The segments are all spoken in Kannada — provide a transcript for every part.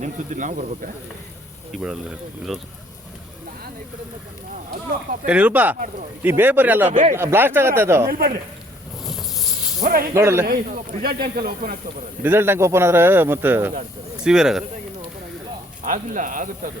ನಿಮ್ಮ ಸುದ್ದಿ ನಾವು ಬರ್ಬೇಕಾ? ಈ ಬಿಡಲ್ಲ ಇರೋದು. ಏ ನಿರೂಪ ಈ ಬೇ ಬರ್ರಿ ಅಲ್ಲ ಬ್ಲಾಸ್ಟ್ ಆಗತ್ತೆ ಅದು. ನೋಡಲ್ಲ. ರಿಸಲ್ಟ್ ಟ್ಯಾಂಕಲ್ಲಿ ಓಪನ್ ಆಗ್ತಾ ಬರೋದು ಡೀಸೆಲ್ ಟ್ಯಾಂಕ್ ಓಪನ್ ಆದ್ರೆ ಮತ್ತೆ ಸಿವಿಯರ್ ಆಗತ್ತೆ. ಆಗಿಲ್ಲ ಆಗುತ್ತೆ ಅದು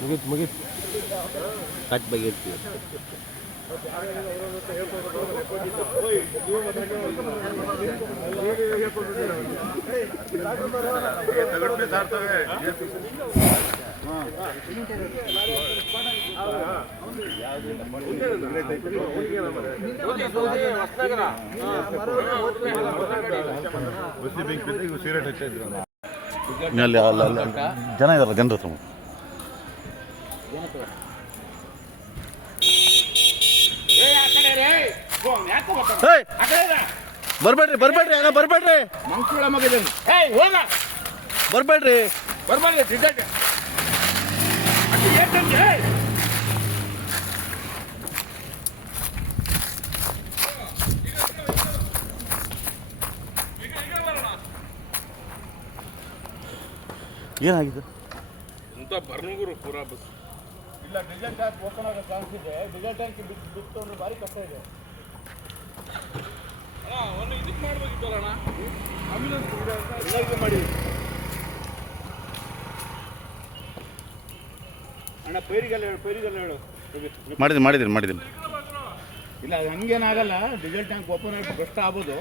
ಮುಗೀತು ಮುಗೀತು. ಕಟ್ ಬಗೆಹರ್ತೀವಿ ಅಲ್ಲಿ ಅಲ್ಲಿ ಅಲ್ಲಿ ಅಲ್ಲಿ ಜನ ಇದಾರಲ್ಲ ಜನರ ಹತ್ರ ಬರ್ಬೇಡ್ರಿ ಬರ್ಬೇಡ್ರಿ ಅಣ್ಣ ಬರ್ಬೇಡ್ರಿ. ಮಂಕುಳ ಏಯ್ ಹೋಗ. ಬರ್ಬೇಡ್ರಿ. ಬರ್ಬೇಡ್ರಿ ಏನ್ ಏಯ್ ಏನಾಗಿದೆ? ಅಂತ ಬರ್ನೂರು ಪೂರಾ ಬಸ್ ಇಲ್ಲ ಡೀಸೆಲ್ ಟ್ಯಾಂಕ್ ಓಪನ್ ಆಗೋ ಚಾನ್ಸ್ ಇದೆ. ಡೀಸೆಲ್ ಟ್ಯಾಂಕ್ ಬಿಟ್ಟು ಬಿಟ್ಟು ಅಂದ್ರೆ ಭಾರಿ ಕಷ್ಟ ಇದೆ. ಅಣ್ಣ ಇದಕ್ಕೆ ಮಾಡ್ಬೇಕಿತ್ತಲ್ಲ ಅಣ್ಣ? ಆಂಬ್ಯುಲೆನ್ಸ್ ಎಲ್ಲರಿಗೂ ಮಾಡಿ. ಅಣ್ಣ ಪೈರಿಗೆಲ್ಲ ಹೇಳು ಪೈರಿಗೆಲ್ಲ ಹೇಳು. ಮಾಡಿದ್ದೀನಿ ಮಾಡಿದ್ದೀನಿ ಮಾಡಿದ್ದೀನಿ. ಇಲ್ಲ ಅದು ಹಂಗೇನಾಗಲ್ಲ. ಡಿಸೆಲ್ ಟ್ಯಾಂಕ್ ಓಪನ್ ಆಗಿ ಕಷ್ಟ ಆಗ್ಬೋದು